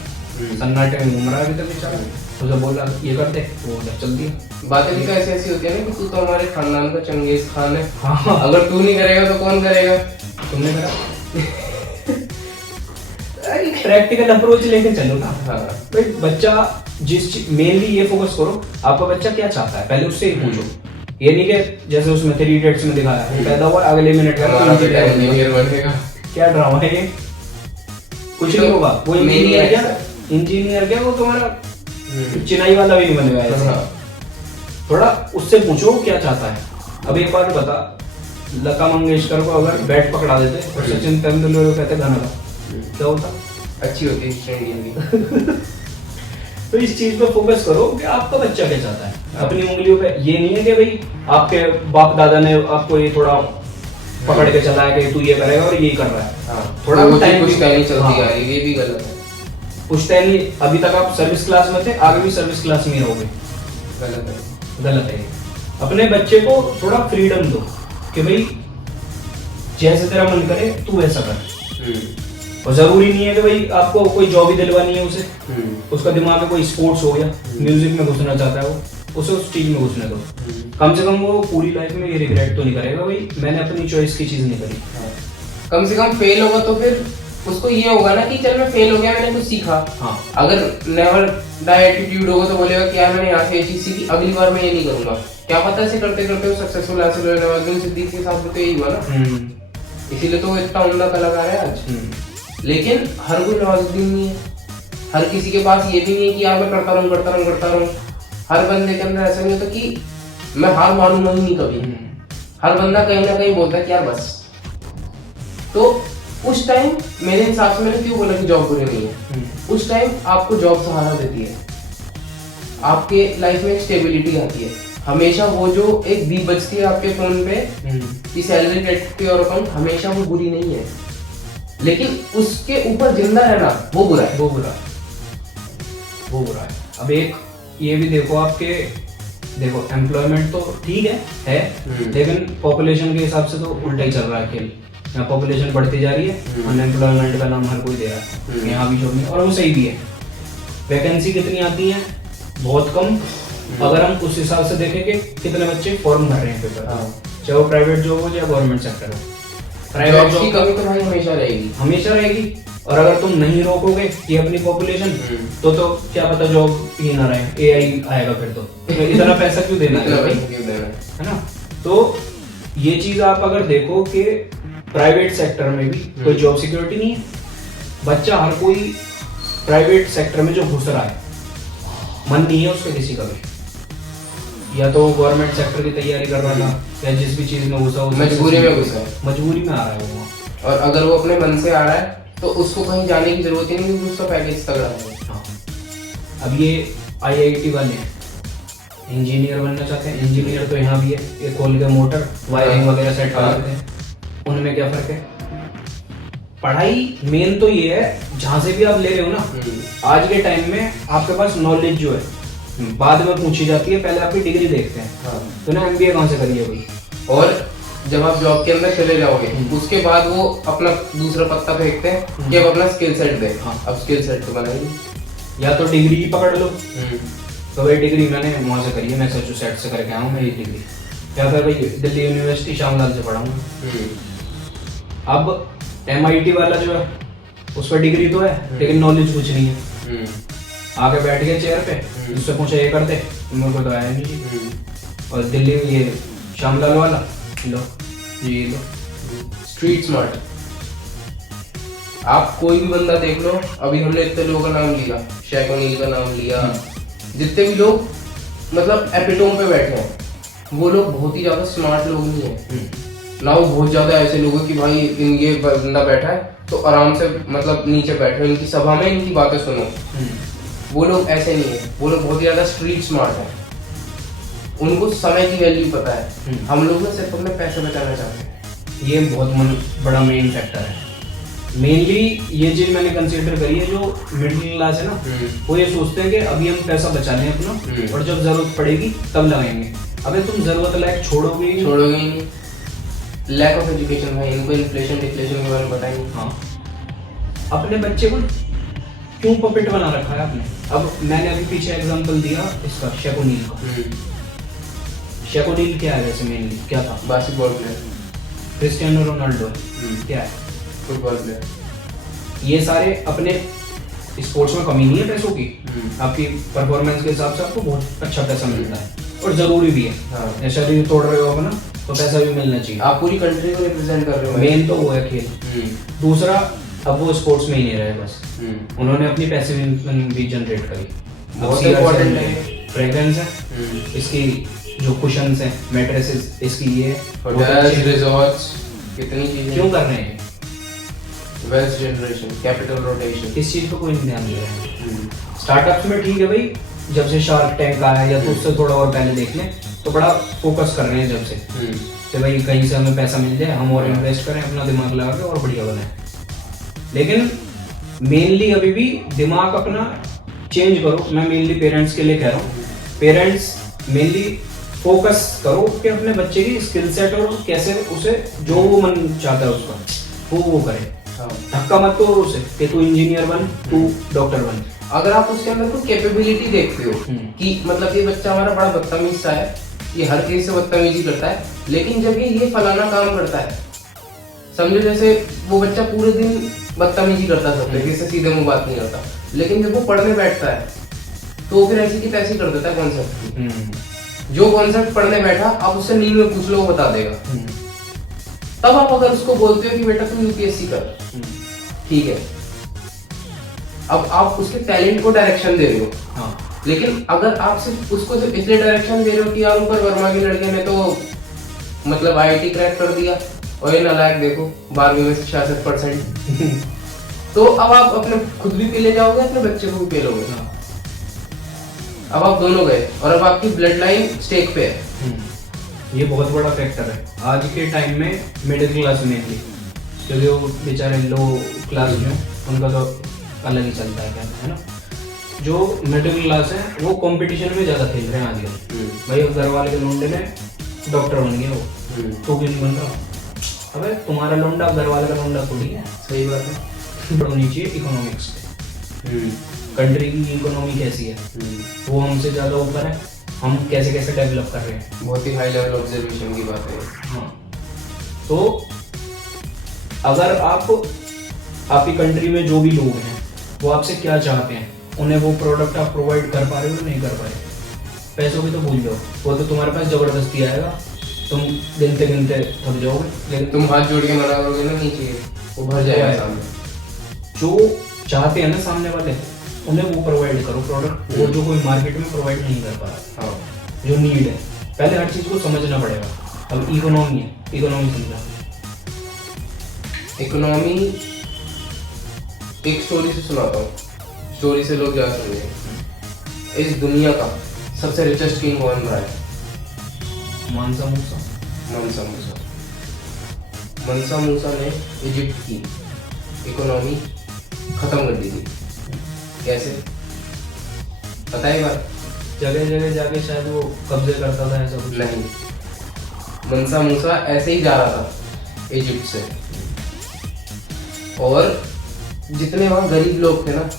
सन्नाटे में घूम रहा है अभी तक बेचारा, उसे बोला ये कर दे, वो चल दिया। बातें भी तो ऐसी होती है ना कि तू तो हमारे खानदान का चंगेज खान है। हाँ, अगर तू नहीं करेगा तो कौन करेगा? तुमने करा। प्रैक्टिकल अप्रोच लेके चलो ना। हाँ, भाई बच्चा मेनली ये फोकस करो, आपका बच्चा क्या चाहता है पहले उससे ही पूछो। ये नहीं कि जैसे उसमें 3 इडियट्स में दिखाया, पैदा हुआ अगले मिनट क्या ड्रामा है ये, कुछ नहीं होगा। वो इंजीनियर क्या वो तुम्हारा चिनाई वाला भी नहीं बनेगा ऐसा। थोड़ा उससे पूछो क्या चाहता है। अब एक बात बता, लता मंगेशकर को अगर बैट पकड़ा देते और सचिन तेंदुलकर को कहते गाना गा, क्या होता? अच्छी होती है। तो इस चीज पे फोकस करो कि आपका बच्चा क्या चाहता है, अपनी उंगलियों पे। ये नहीं है कि भाई आपके बाप दादा ने आपको ये थोड़ा पकड़ के चला है कि तू ये करेगा और ये कर रहा है। हाँ, थोड़ा टाइम चलती है, ये भी गलत है। पुश्तैनी अभी तक आप सर्विस क्लास में थे, आगे भी सर्विस क्लास में रहोगे, गलत है। अपने बच्चे को थोड़ा फ्रीडम दो कि भाई जैसे तेरा मन करे तू वैसा कर। और जरूरी नहीं है कि भाई आपको कोई जॉब ही दिलवानी है उसे, उसका दिमाग में कोई स्पोर्ट्स हो गया, म्यूजिक में घुसना चाहता है वो, उसे उस चीज में घुसने दो। कम से कम वो पूरी लाइफ में ये रिग्रेट तो नहीं करेगा भाई मैंने अपनी चॉइस की चीज नहीं करी। कम से कम फेल होगा तो फिर उसको ये होगा ना कि चल मैं फेल हो गया, मैंने कुछ सीखा। हाँ। अगर नेवर डाई एटीट्यूड होगा तो बोलेगा कि यार मैंने यहाँ से ये चीज सीखी, अगली बार मैं ये नहीं करूंगा। क्या पता ऐसे करते करते वो सक्सेसफुल हासिल होने वाला। सिद्दीक के साथ तो यही हुआ ना, इसीलिए तो वो इतना उम्दा कलाकार है आज। लेकिन हर कोई नवाजुद्दीन नहीं है, हर किसी के पास ये भी नहीं है कि यार मैं करता रहूं। हर बंदे के अंदर ऐसा नहीं होता कि मैं हार मानूंगा ही नहीं कभी। हर बंदा कहीं ना कहीं बोलता है कि यार बस। तो उस टाइम मेरे हिसाब से, मैंने क्यों बोला कि जॉब बुरी नहीं है, उस टाइम आपको जॉब सहारा देती है, आपके लाइफ में एक स्टेबिलिटी आती है। हमेशा वो जो एक बीप बजती है आपके फोन पे कि सैलरी कटती है और अपन, हमेशा वो बुरी नहीं है, लेकिन उसके ऊपर जिंदा रहना वो बुरा है। वो बुरा है। अब एक ये भी देखो, आपके देखो एम्प्लॉयमेंट तो ठीक है लेकिन पॉपुलेशन के हिसाब से तो उल्टा ही चल रहा है खेल। यहाँ पॉपुलेशन बढ़ती जा रही है, अनएम्प्लॉयमेंट का नाम हर कोई दे रहा है, यहाँ भी जॉब नहीं, और वो सही भी है। वैकेंसी कितनी आती है? बहुत कम। अगर हम उस हिसाब से देखें कि कितने बच्चे फॉर्म भर रहे हैं पेपर, चाहे वो प्राइवेट जॉब हो चाहे गवर्नमेंट सेक्टर हो, प्राइवेट जॉब की कमी तो भाई हमेशा रहेगी। और अगर तुम नहीं रोकोगे कि अपनी पॉपुलेशन तो क्या पता जॉब ही ना रहे, एआई आएगा फिर तो इतना पैसा क्यों देना है भाई, है ना। तो ये चीज आप अगर देखो कि प्राइवेट सेक्टर में भी कोई जॉब सिक्योरिटी नहीं है। बच्चा हर कोई प्राइवेट सेक्टर में जो घुस रहा है, मन नहीं है उसका किसी का भी, या तो गवर्नमेंट सेक्टर की तैयारी कर रहा था या जिस भी चीज में घुसा मजबूरी में आ रहा है वो। और अगर वो अपने मन से आ रहा है तो उसको कहीं जाने की जरूरत ही नहीं, क्योंकि उसका पैकेज तगड़ा है। हाँ। अब ये आईआईटी वाले हैं, इंजीनियर बनना चाहते हैं, इंजीनियर तो यहाँ भी है, ये खोल के मोटर वायरिंग वगैरह सेट कर देते हैं, उनमें क्या फर्क है? पढ़ाई मेन तो ये है, जहाँ से भी आप ले रहे हो ना, आज के टाइम में आपके पास नॉलेज जो है बाद में पूछी जाती है, पहले आपकी डिग्री देखते हैं। तूने एमबीए कहाँ से करी है भाई? और जब आप जॉब के अंदर चले जाओगे उसके बाद वो अपना दूसरा पत्ता फेंकते हैं कि अब अपना स्किल सेट दे। अब स्किल सेट तो बनाएंगे, या तो डिग्री ही पकड़ लो, तो भाई डिग्री मैंने वहाँ से करी है, मैसाचुसेट्स से करके आया हूँ मैं ये डिग्री, या फिर भाई दिल्ली यूनिवर्सिटी श्यामलाल से पढ़ा हूँ। अब MIT वाला जो है उस पर डिग्री तो है लेकिन नॉलेज कुछ नहीं है, आके बैठ गए चेयर पे, उससे पूछा ये करते, मेरे को तो आया नहीं। और दिल्ली ये श्यामलाल वाला लो स्ट्रीट स्मार्ट। आप कोई भी बंदा देख लो, अभी हमने इतने लोगों का नाम लिया, शेख ओनील का नाम लिया, जितने भी लोग मतलब एपिटोम पे बैठे हैं, वो लोग बहुत ही ज्यादा स्मार्ट लोग नहीं है ना। वो बहुत ज्यादा ऐसे लोग हैं कि भाई ये बंदा बैठा है तो आराम से मतलब नीचे बैठो, इनकी सभा में इनकी बातें सुनो। वो लोग ऐसे नहीं है, वो लोग बहुत ही ज्यादा स्ट्रीट स्मार्ट है, उनको समय की वैल्यू पता है। हम लोग ना सिर्फ अपने पैसे बचाना चाहते हैं, ये बहुत बड़ा मेन फैक्टर है। मेनली ये चीज मैंने कंसीडर करी है, जो मिडिल क्लास है ना, वो ये सोचते हैं कि अभी हम पैसा बचा लें अपना और जब जरूरत पड़ेगी तब लगाएंगे। अबे तुम जरूरत लायक छोड़ोगे ही नहीं। लैक ऑफ एजुकेशन है, इनको इन्फ्लेशन डिफ्लेशन के बारे में बताएंगे। हाँ, अपने बच्चे को क्यों पपेट बना रखा है आपने? अब मैंने अभी पीछे एग्जांपल दिया इसका, शेख ओनील का। शेख ओनील क्या है वैसे? मेनली क्या था? Basketball player. क्रिस्टियानो रोनाल्डो क्या है? Football player. ये सारे अपने स्पोर्ट्स में कमी नहीं है पैसों की, आपकी परफॉर्मेंस के हिसाब से आपको बहुत अच्छा पैसा मिलता है और जरूरी भी है। शरीर तोड़ रहे हो अपना तो पैसा भी मिलना चाहिए, आप पूरी कंट्री को रिप्रेजेंट कर रहे हो। मेन तो वो है खेल। दूसरा, अब वो स्पोर्ट्स में ही नहीं रहे, बस उन्होंने अपनी पैसे भी जनरेट करी। बहुत इंपॉर्टेंट है फ्रेग्रेंस है, इसकी जो कुशन्स हैं, मैट्रेसेस, इसकी ये होटल्स, रिजॉर्ट्स, कितनी चीजें क्यों कर रहे हैं? वेल्थ जनरेशन, कैपिटल रोटेशन, इस चीज पर कोई ध्यान नहीं दे रहा है। स्टार्टअप्स में ठीक है भाई, जब से शार्क टैंक आया या तो उससे थोड़ा और पहले देख लें तो बड़ा फोकस कर रहे हैं जब से कि भाई कहीं से हमें पैसा मिल जाए, हम और इन्वेस्ट करें, अपना दिमाग लगा के और बढ़िया बनाएं। लेकिन मेनली अभी भी दिमाग अपना चेंज करो। मैं मेनली पेरेंट्स के लिए कह रहा हूँ, पेरेंट्स मेनली फोकस करो कि अपने बच्चे की स्किल सेट और कैसे उसे जो वो मन चाहता है उसका वो करे। धक्का मत दो उसे कि तू इंजीनियर बन, तू डॉक्टर बन। अगर आप उसके अंदर कोई कैपेबिलिटी देखते हो कि मतलब ये बच्चा हमारा बड़ा बदतमीज सा है, ये हर किसी से बदतमीजी करता है, लेकिन जब ये फलाना काम करता है, समझो जैसे वो बच्चा पूरे दिन बदतमीजी करता सबसे, किसी से सीधे मुंह बात नहीं करता, लेकिन जब वो पढ़ने बैठता है तो फिर ऐसी की तैसी कर देता है कॉन्सेप्ट। जो कॉन्सेप्ट पढ़ने बैठा आप उससे नींद में पूछ लो वो बता देगा। तब आप अगर उसको बोलते हो कि बेटा तू यूपीएससी कर, ठीक है, अब आप उसके टैलेंट को डायरेक्शन दे रहे हो। हाँ। लेकिन अगर आप सिर्फ उसको सिर्फ इसलिए डायरेक्शन दे रहे हो कि यार ऊपर वर्मा के लड़के ने तो मतलब आईआईटी क्रैक कर दिया और ये नालायक देखो 12वीं में 66%, तो अब आप अपने खुद भी पीले जाओगे, अपने बच्चे को भी पेलोगे। हाँ। अब आप दोनों गए और अब आपकी ब्लड लाइन स्टेक पे है। ये बहुत बड़ा फैक्टर है आज के टाइम में, मिडिल क्लास मेनली, क्योंकि वो बेचारे लो क्लास में उनका तो अलग ही चलता है, क्या है ना। जो मिडिल क्लास है वो कंपटीशन में ज़्यादा खेल रहे हैं आजकल। भाई घर वाले के लौंडे ने डॉक्टर बन गया, वो तो क्यों नहीं बन रहा? अबे तुम्हारा लौंडा घर वाले का लौंडा थोड़ी है। सही बात है। होनी चाहिए इकोनॉमिक्स पे, कंट्री की इकोनॉमी कैसी है, वो हमसे ज़्यादा ऊपर है, हम कैसे कैसे डेवलप कर रहे हैं। बहुत ही हाई लेवल ऑब्जर्वेशन की बात है। हाँ, तो अगर आपकी कंट्री में जो भी लोग हैं वो आपसे क्या चाहते हैं, उन्हें वो प्रोडक्ट आप प्रोवाइड कर पा रहे हो नहीं कर पा रहे। पैसों की तो भूल जाओ, वो तो तुम्हारे पास जबरदस्ती आएगा, तुम गिनते गिनते थक जाओगे, लेकिन तुम हाथ जोड़ के मना करोगे ना नहीं चाहिए, वो भर जाएगा सामने। जो चाहते हैं ना सामने वाले, उन्हें वो प्रोवाइड करो प्रोडक्ट, वो जो कोई मार्केट में प्रोवाइड नहीं कर पा रहा। हाँ, जो नीड है, पहले हर चीज़ को समझना पड़ेगा। अब इकोनॉमी है, इकोनॉमी समझा। इकोनॉमी एक स्टोरी से सुनाता हूँ, स्टोरी से लोग ज्यादा समझेंगे। इस दुनिया का सबसे रिचेस्ट किंग कौन रहा है? मानसा मूसा। मनसा मूसा। मनसा मूसा ने इजिप्ट की इकोनॉमी खत्म कर दी थी। कैसे पता है बात? जगह जगह जाके शायद वो कब्जे करता था, ऐसा कुछ नहीं, मनसा मूसा ऐसे ही जा रहा था इजिप्ट से, और जितने वहां गरीब लोग थे ना,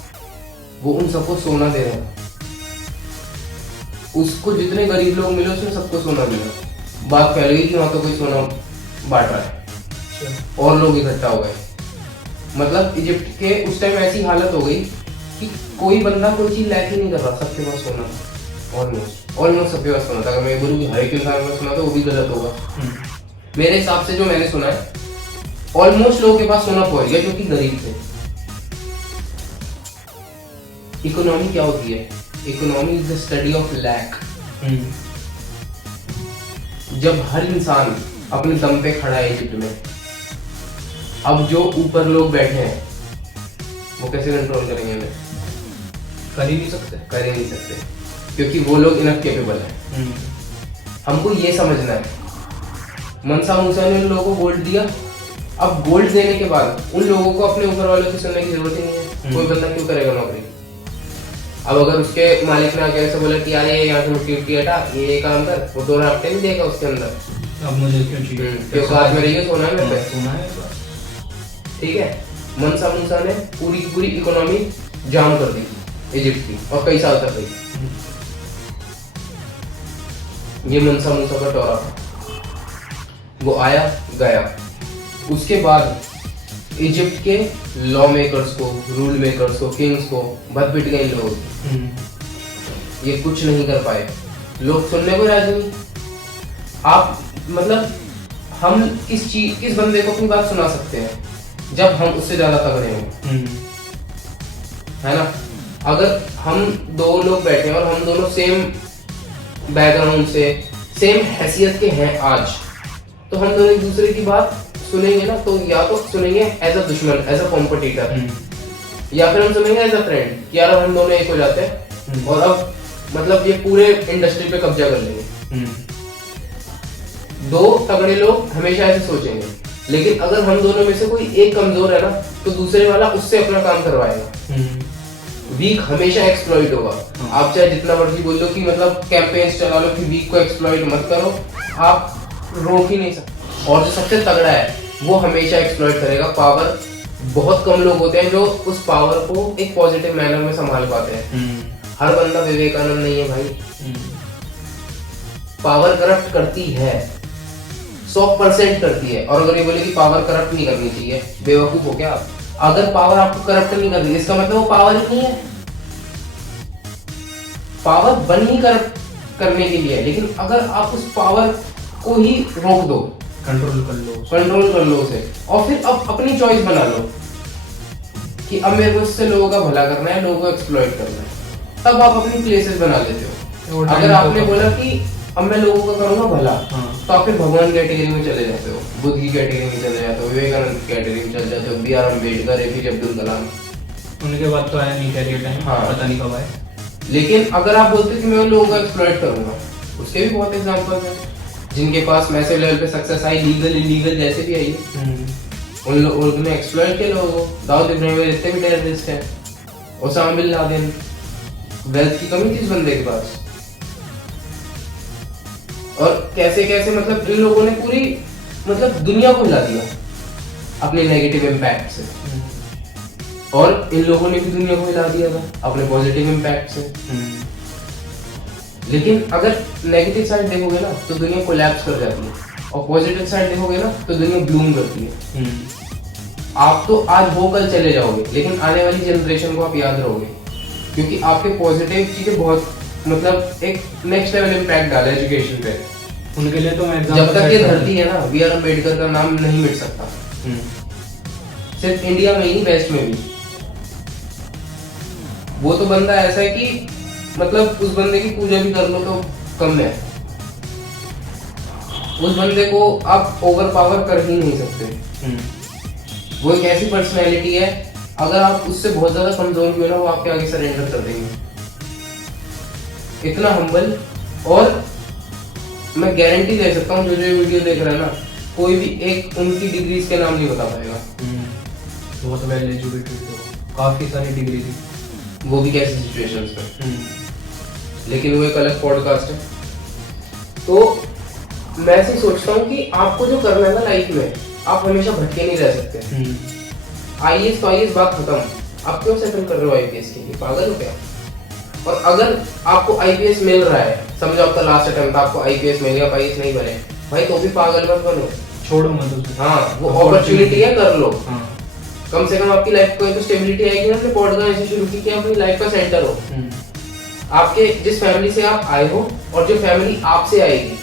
वो उन सबको सोना दे रहे हैं। उसको जितने गरीब लोग मिले उसमें सबको सोना मिला। बात फैल गई कि वहां तो कोई सोना बांट रहा है, और लोग इकट्ठा हो गए। मतलब इजिप्ट के उस टाइम ऐसी हालत हो गई कि कोई बंदा कोई चीज लैक ही नहीं कर रहा, सबके पास सोना था। ऑलमोस्ट सबके पास सोना था। अगर मैं बोलूँ कि हर एक इंसान का सोना था, वो भी गलत होगा। मेरे हिसाब से जो मैंने सुना है, ऑलमोस्ट लोगों के पास सोना पहुंच गया जो कि गरीब थे। इकोनॉमी क्या होती है? Economy is the study of lack. जब हर इंसान अपने दम पे खड़ा है इजिप्ट में, अब जो ऊपर लोग बैठे हैं वो कैसे कंट्रोल करेंगे? हमें कर ही नहीं सकते, कर ही नहीं सकते, क्योंकि वो लोग इनफ केपेबल हैं। हमको ये समझना है। मनसा मूसा ने उन लोगों को गोल्ड दिया, अब गोल्ड देने के बाद उन लोगों को अपने ऊपर वालों की सुनने की जरूरत ही नहीं है। कोई बंदा क्यों करेगा नौकरी? अब अगर उसके मालिक ने आके ऐसे बोला कि यार ये यहाँ से मिट्टी हटा, ये काम कर, वो 2 हफ्ते नहीं देगा उसके अंदर। अब मुझे क्यों चाहिए? क्योंकि हाथ में रहिए, सोना है मेरे पे। सोना है, ठीक है। मनसा मूसा ने पूरी की पूरी इकोनॉमी जाम कर दी इजिप्ट की, और कई साल तक रही। ये मनसा मूसा का दौरा था। वो आया गया। उसके बाद इजिप्ट के लॉ मेकर्स को, रूल मेकर्स को, किंग्स को भद पिट गए लोग। ये कुछ नहीं कर पाए, लोग सुनने को राजी नहीं। आप मतलब हम किस बंदे को अपनी बात सुना सकते हैं जब हम उससे ज्यादा तगड़े हों, है ना? अगर हम 2 लोग बैठे हैं और हम दोनों सेम बैकग्राउंड से, सेम हैसियत के हैं आज, तो हम दोनों एक दूसरे की बात सुनेंगे ना, तो या तो सुनेंगे एज अ दुश्मन, एज अ कॉम्पिटिटर, या फिर हम सुनेंगे एज अ फ्रेंड कि यार हम दोनों एक हो जाते हैं और अब मतलब ये पूरे इंडस्ट्री पे कब्जा कर लेंगे। 2 तगड़े लोग हमेशा ऐसे सोचेंगे, लेकिन अगर हम दोनों में से कोई एक कमजोर है ना, तो दूसरे वाला उससे अपना काम करवाएगा। वीक हमेशा एक्सप्लॉइट होगा। आप चाहे जितना मर्जी बोल लो कि मतलब कैंपेन्स चला लो कि वीक को एक्सप्लॉइट मत करो, आप रोक ही नहीं सकते। और जो सबसे तगड़ा है वो हमेशा एक्सप्लॉइट करेगा। पावर, बहुत कम लोग होते हैं जो उस पावर को एक पॉजिटिव मैनर में संभाल पाते हैं। हर बंदा विवेकानंद नहीं है भाई। पावर करप्ट करती है, 100% करती है। और अगर ये बोले कि पावर करप्ट नहीं करनी चाहिए, बेवकूफ हो क्या आप? अगर पावर आपको करप्ट नहीं कर रही, इसका मतलब वो पावर ही नहीं है। पावर बन ही करप्ट करने के लिए है, लेकिन अगर आप उस पावर को ही रोक दो, कंट्रोल कर लो उसे, और फिर अब अपनी चॉइस बना लो कि अब मेरे को इससे लोगों का भला करना है, लोगों को एक्सप्लॉइट करना है, तब आप अपनी प्लेसेस बना लेते हो। अगर आपने बोला कि अब मैं लोगों का करूंगा भला, तो आप फिर भगवान कैटेगरी में चले जाते हो, बुद्ध की कैटेगरी में चले जाते हो, विवेकानंद की कैटेगरी में चले जाते हो, B R Ambedkar, APJ Abdul Kalam. उनके बाद तो आया नहीं कैरियर टाइम, पता नहीं कब आए। लेकिन अगर आप बोलते हो कि मैं लोगों को एक्सप्लॉइट करूंगा, उसके भी बहुत एग्जांपल्स हैं जिनके पास मैसिव लेवल पे सक्सेस आई, लीगल इलीगल जैसे भी आई है, उन लोगों ने एक्सप्लॉइट किया लोगों को। दाऊद इब्राहिम जितने भी टेररिस्ट हैं, ओसामा बिन लादेन, वेल्थ की कमी थी इस बंदे के पास, और कैसे कैसे मतलब इन लोगों ने पूरी मतलब दुनिया को हिला दिया अपने नेगेटिव इम्पैक्ट से, और इन लोगों ने भी दुनिया को हिला दिया था अपने पॉजिटिव इम्पैक्ट से। लेकिन अगर नेगेटिव साइड देखोगे ना तो दुनिया कोलैप्स कर जाती है, और पॉजिटिव साइड देखोगे ना तो दुनिया ब्लूम करती है। आप तो आज हो कल चले जाओगे, लेकिन आने वाली जनरेशन को आप याद रहोगे, क्योंकि आपके पॉजिटिव चीजें बहुत मतलब एक नेक्स्ट लेवल इम्पैक्ट डाला एजुकेशन पे। उनके लिए तो मैं जब तक ये धरती है ना, बी आर अम्बेडकर का नाम नहीं मिट सकता, सिर्फ इंडिया में ही नहीं, वेस्ट में भी। वो तो बंदा ऐसा है कि मतलब उस बंदे की पूजा भी कर लो तो कम है, उस बंदे को आप ओवर पावर कर ही नहीं सकते। वो एक ऐसी पर्सनैलिटी है, अगर आप उससे बहुत ज्यादा कमजोर भी हो ना, वो आपके आगे सरेंडर कर देंगे। इतना हम्बल, और मैं गारंटी दे सकता हूँ जो जो ये वीडियो देख रहा है ना, कोई भी एक उनकी डिग्रीज के नाम नहीं बता पाएगा। बहुत वेल एजुकेटेड थे, काफी सारी डिग्री थी, वो भी कैसी सिचुएशंस में। लेकिन वो एक अलग पॉडकास्ट है। तो मैं ऐसे सोचता हूँ कि आपको जो करना है ना लाइफ में, आप हमेशा भटके नहीं रह सकते। आईएएस तो आईएएस बात खत्म, आप क्यों सेटल कर रहे हो आईपीएस के लिए, पागल हो क्या? और अगर आपको आईपीएस मिल रहा है, समझो आपका लास्ट अटेम्प्ट, आपको आईपीएस मिल गया, आईएएस नहीं बने भाई, तो भी पागल मत बनो, छोड़ो मत उसे। हाँ, वो अपॉर्चुनिटी है, कर लो। कम से कम आपकी लाइफ को तो स्टेबिलिटी आएगी ना। अपने पॉडकास्ट ऐसे शुरू की कि अपनी लाइफ का सेंटर हो, आपके जिस फैमिली से आप आए हो और जो फैमिली आपसे आएगी,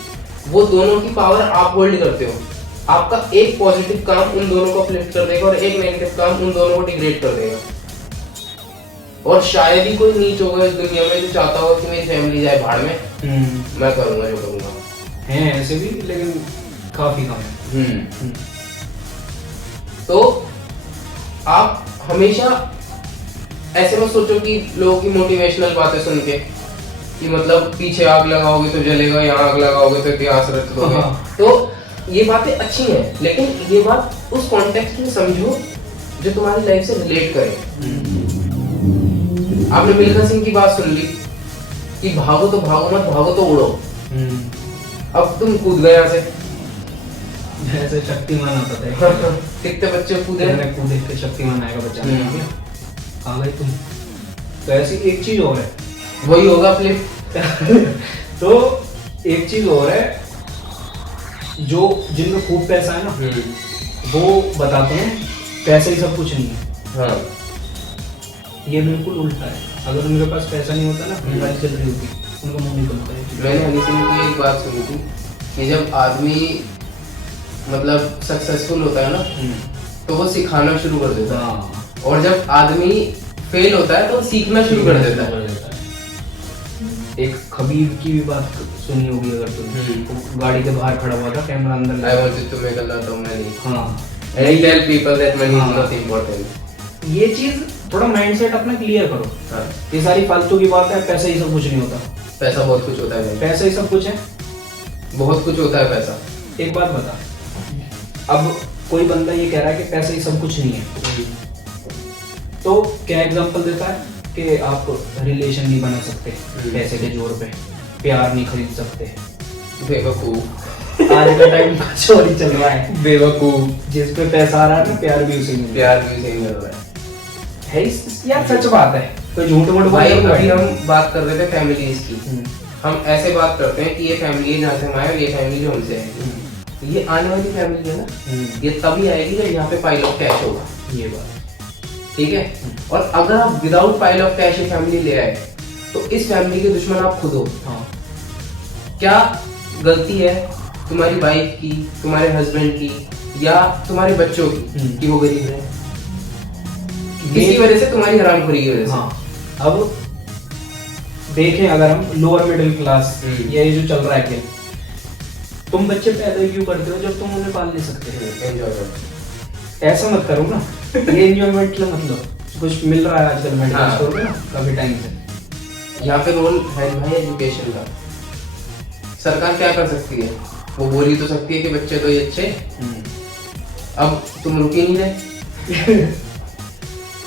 वो दोनों की पावर आप होल्ड करते हो। आपका एक पॉजिटिव काम उन दोनों को अपलिफ्ट कर देगा और एक नेगेटिव काम उन दोनों को डिग्रेड कर देगा। और शायद ही कोई नीच होगा इस दुनिया में जो चाहता होगा कि मेरी फैमिली जाए भाड़ में, मैं करूंगा जो करूंगा। हैं ऐसे भी, लेकिन काफी कम है। तो आप हमेशा ऐसे मत सोचो कि लोगों की मोटिवेशनल बातें सुन के कि मतलब पीछे आग लगाओगे तो जलेगा, यहाँ आग लगाओगे तो इतिहास रच दोगे। तो ये बातें अच्छी हैं, लेकिन ये बात उस कॉन्टेक्स्ट में समझो जो तुम्हारी लाइफ से रिलेट करे। आपने मिल्खा सिंह की बात सुन ली कि भागो तो भागो मत, भागो तो उड़ो। अब तुम कूद गए यहाँ से, जैसे शक्तिमान आता था। कितने बच्चे कूदे, कूदे के शक्तिमान आएगा बच्चा, कहाँ गए तुम? तो ऐसी एक चीज और है, वही होगा प्ले। तो एक चीज और है, जो जिनमें खूब पैसा है ना, वो बताते हैं पैसे ही सब कुछ नहीं है। हाँ, ये बिल्कुल उल्टा है। अगर उनके पास पैसा नहीं होता ना, लड़ाई चल रही होती, उनका मुंह नहीं खुलता है। मैंने हनी सिंह की एक बात सुनी थी कि जब आदमी मतलब सक्सेसफुल होता है ना, तो वो सिखाना शुरू कर देता है, और जब आदमी फेल होता है तो सीखना शुरू कर देता है। एक खबीब की भी बात सुनी होगी अगर तुम, गाड़ी के बाहर खड़ा हुआ था, कैमरा अंदर। I wanted to make a lot of money. हाँ, and I tell people that money is not important. ये चीज थोड़ा माइंडसेट अपना क्लियर करो। हाँ, ये सारी फालतू की बात है, पैसा ही सब कुछ नहीं होता। पैसा बहुत कुछ होता है भाई, पैसा ही सब कुछ है, बहुत कुछ होता है पैसा। एक बात बता, अब कोई बंदा ये कह रहा है कि पैसा ही सब कुछ नहीं है, तो क्या एग्जांपल देता है कि आप रिलेशन नहीं बना सकते पैसे के जोर पे, प्यार नहीं खरीद सकते। बेवकूफ, आज का टाइम का चोरी चल रहा है। बेवकूफ, जिस पे पैसा आ रहा है ना, प्यार भी उसे नहीं, प्यार भी सही मिल रहा है। यार सच बात है, तो झूठ मूठ भाई। अभी हम बात कर रहे थे फैमिलीज की, हम ऐसे बात करते हैं कि ये फैमिली है जहाँ से हम आए और ये फैमिली जो हमसे है। ये आने वाली फैमिली है ना, ये तभी आएगी जब यहाँ पे पाइल ऑफ कैश होगा। ये बात ठीक है। और अगर आप विदाउट पाइल ऑफ कैश ये फैमिली ले आए, तो इस फैमिली के दुश्मन आप खुद हो। हाँ। क्या गलती है तुम्हारी वाइफ की, तुम्हारे हस्बैंड की या तुम्हारे बच्चों की कि वो गरीब रहे, किसी वजह से, तुम्हारी हरामखोरी की वजह से। हाँ, अब देखें अगर हम लोअर मिडिल क्लास या ये जो चल रहा है कि तुम बच्चे पैदा क्यों करते हो जब तुम उन्हें पाल नहीं सकते? एंजॉयमेंट ऐसा मत करो ना, ये एंजॉयमेंट मतलब कुछ मिल रहा है आजकल मेडिकल हाँ। स्टोर में ना काफी टाइम से। यहाँ पे रोल है भाई एजुकेशन का। सरकार क्या कर सकती है? वो बोल ही तो सकती है कि बच्चे तो ये अच्छे। अब तुम रुक ही नहीं रहे।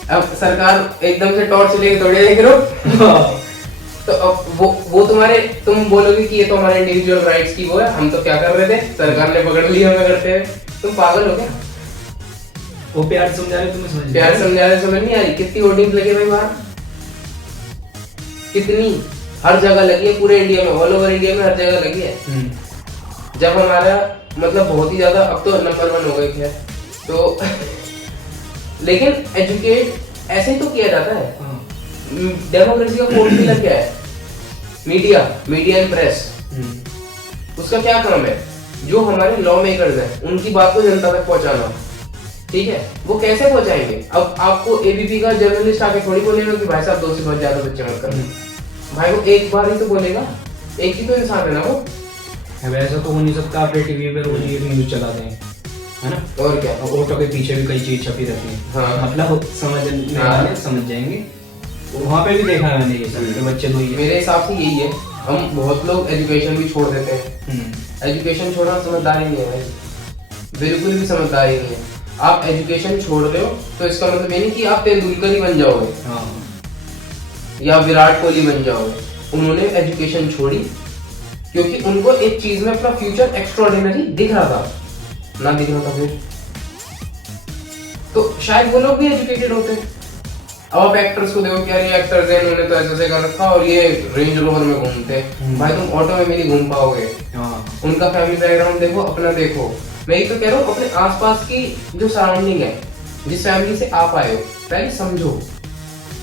अब सरकार एकदम से टॉर्च लेके थोड़ी देख रहे तो अब वो तुम्हारे, तुम बोलोगे कि ये तो हमारे इंडिविजुअल राइट्स की वो है, हम तो क्या कर रहे थे, सरकार ने पकड़ लिया हमें करते हुए। तुम पागल हो क्या? वो प्यार समझा रहे तुम्हें समझ प्यार समझा रहे, समझ नहीं आ रही? कितनी होर्डिंग्स लगे भाई बाहर, कितनी, हर जगह लगी है पूरे इंडिया में, ऑल ओवर इंडिया में हर जगह लगी है। जब हमारा मतलब बहुत ही ज्यादा, अब तो नंबर 1 हो गए खैर तो लेकिन एजुकेट ऐसे ही तो किया जाता है। डेमोक्रेसी का फोर्थ पिलर क्या है? Media and press. उसका क्या काम है? जो हमारे लॉ मेकर्स हैं उनकी बात को जनता तक पहुंचाना। ठीक है, वो कैसे पहुंचाएंगे? अब आपको एबीपी का जर्नलिस्ट आके थोड़ी बोलेगा कि भाई साहब 2 से बहुत ज्यादा बच्चे मत करना। भाई वो एक बार ही तो बोलेगा, एक ही तो इंसान है ना वो। वैसा तो हो नहीं सकता आपने टीवी पे रोज ये न्यूज चला दें, है ना? और क्या, ऑटो के पीछे भी कई चीज छपी रहती है। हाँ। मतलब समझने वाले समझ जाएंगे। वहाँ पे भी देखा है मैंने ये सब कि बच्चे तो ये, मेरे हिसाब से यही है। हम बहुत लोग एजुकेशन भी छोड़ देते हैं। एजुकेशन छोड़ना समझदारी नहीं है भाई, बिल्कुल भी समझदारी नहीं है। आप एजुकेशन छोड़ रहे हो तो इसका मतलब ये नहीं कि आप तेंदुलकर ही बन जाओगे या विराट कोहली बन जाओगे। उन्होंने एजुकेशन छोड़ी क्योंकि उनको एक चीज में अपना फ्यूचर एक्स्ट्राऑर्डिनरी दिख रहा था, ना दिख रहा था फिर तो शायद वो लोग भी एजुकेटेड होते। अब आप एक्टर्स को देखो, क्या ये एक्टर्स हैं, इन्होंने तो ऐसे कर रखा और ये रेंज रोवर में घूमते हैं। भाई तुम ऑटो में भी नहीं घूम पाओगे। उनका फैमिली बैकग्राउंड देखो, अपना देखो। मैं ये तो कह रहा हूँ अपने आसपास की जो सराउंडिंग है, जिस फैमिली से आप आए हो, पहले समझो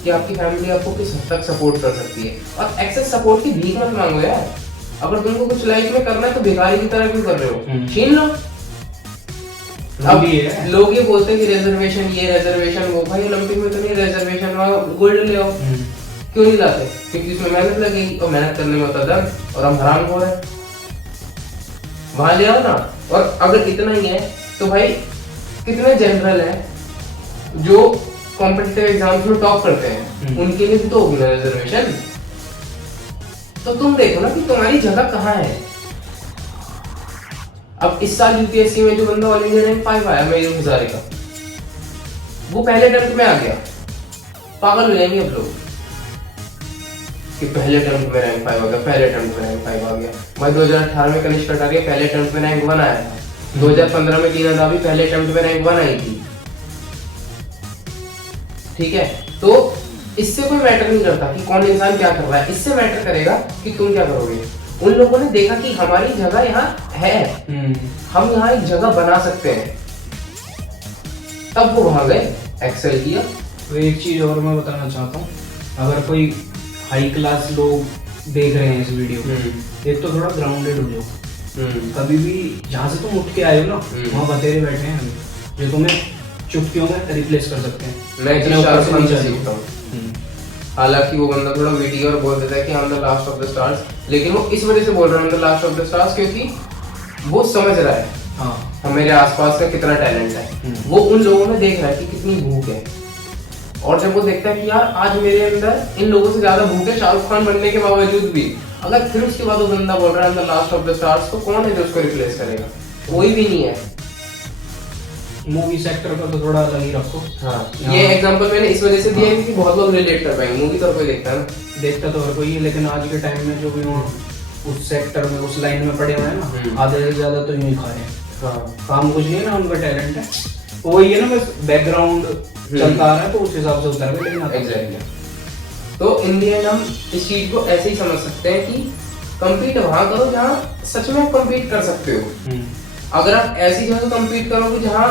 कि आपकी फैमिली आपको किस हद तक सपोर्ट कर सकती है। और एक्सेस सपोर्ट की भीख मत मांगो यार। अगर तुमको कुछ लाइफ में करना है तो भिखारी की तरह क्यों कर रहे हो? छीन लो। अब लोग ये बोलते हैं कि रिजर्वेशन ये रिजर्वेशन वो, भाई ओलंपिक में तो नहीं रिजर्वेशन, वहाँ गोल्ड ले आओ। क्यों नहीं लाते? क्योंकि उसमें मेहनत लगेगी और मेहनत करने में होता दर्द, और हम हराम हो रहे हैं। वहां ले आओ ना। और अगर इतना ही है तो भाई कितने जनरल है जो कॉम्पिटिटिव एग्जाम्स में टॉप करते हैं, उनके लिए भी तो होगी ना रिजर्वेशन। तो तुम देखो ना कि तुम्हारी जगह कहाँ है। अब इस साल यूपीएससी में जो बंदा ऑल इंडिया रैंक 5 आया, मेरे हजारे का, वो पहले अटेम्प्ट में आ गया। पागल हो जाएंगे अब लोग कि पहले अटेम्प्ट में रैंक 5 आ गया, पहले अटेम्प्ट में रैंक 5 आ गया। भाई 2018 में कनिष्क कटारिया पहले अटेम्प्ट में रैंक 1 आया था। 2015 में टीना दावी पहले अटेम्प्ट में रैंक 1 आई थी। ठीक है, तो इससे कोई मैटर नहीं करता कि कौन इंसान क्या कर रहा है, इससे मैटर करेगा कि तुम क्या करोगे। उन लोगों ने देखा कि हमारी जगह यहाँ है, हम यहाँ एक जगह बना सकते हैं, तब वो वहां गए, एक्सेल किया। तो एक चीज और मैं बताना चाहता हूँ, अगर कोई हाई क्लास लोग देख रहे हैं इस वीडियो को, एक तो थोड़ा ग्राउंडेड हो जाओ। कभी भी जहाँ से तुम उठ के आए हो ना, वहाँ बतेरे बैठे हैं हम जो तुम्हें चुटकियों में रिप्लेस कर सकते हैं। मैं शाहरुख खान से सीखता हूँ। हालांकि वो बंदा थोड़ा विटी और बोल देता है कि I am the last of the stars, लेकिन वो इस वजह से बोल रहा है I am the last of the stars क्योंकि वो समझ रहा है हमारे आसपास का कितना टैलेंट है। वो उन लोगों में देख रहा है कि कितनी भूख है, और जब वो देखता है कि यार आज मेरे अंदर इन लोगों से ज्यादा भूख है शाहरुख खान बनने के बावजूद भी, अगर फिर उसके बाद वो बंदा बोल रहा है I am the last of the stars, तो कौन है जो उसको रिप्लेस करेगा? कोई भी नहीं है। मूवी सेक्टर का तो थोड़ा अलग ही रखो। हाँ, ये एग्जांपल मैंने इस वजह से दिया है क्योंकि बहुत लोग रिलेट कर पाएंगे। मूवी तो कोई देखता है ना, देखता तो हर कोई है, लेकिन आज के टाइम में जो भी उस सेक्टर में उस लाइन में पड़े हुए हैं ना, आधे से ज्यादा तो यूं ही खा रहे हैं। काम कुछ नहीं है ना, उनका टैलेंट है वो ये ना, बस बैकग्राउंड चलता आ रहा है तो उस हिसाब से उतर गए। लेकिन एग्जैक्टली, तो इंडियन हम इस चीज को ऐसे ही समझ सकते हैं कि कम्पीट वहां करो जहाँ सच में कम्पीट कर सकते हो। अगर आप ऐसी जगह कम्पीट करोगे जहाँ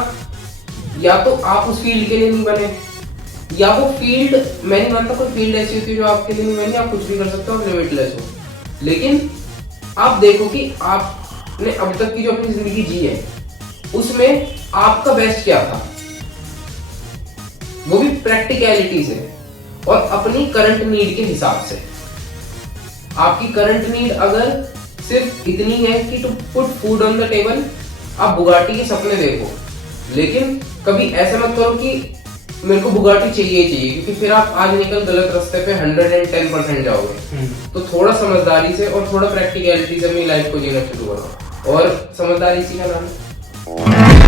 या तो आप उस फील्ड के लिए नहीं बने, या वो फील्ड, मैं नहीं मानता कोई फील्ड ऐसी होती है जो आपके लिए नहीं बनी, आप कुछ भी कर सकते हो, आप लिमिटलेस हो। लेकिन आप देखो कि आप ने अब तक की जो अपनी जिंदगी जी है उसमें आपका बेस्ट क्या था, वो भी प्रैक्टिकलिटी से और अपनी करंट नीड के हिसाब से। आपकी करंट नीड अगर सिर्फ इतनी है कि to put food on the table, आप बुगाटी के सपने देखो, लेकिन कभी ऐसा मत करो कि मेरे को बुगाटी चाहिए ही चाहिए, क्योंकि फिर आप आज निकल गलत रास्ते पे 110% जाओगे। तो थोड़ा समझदारी से और थोड़ा प्रैक्टिकलिटी से अपनी लाइफ को जीना शुरू करो, और समझदारी इसी का नाम है।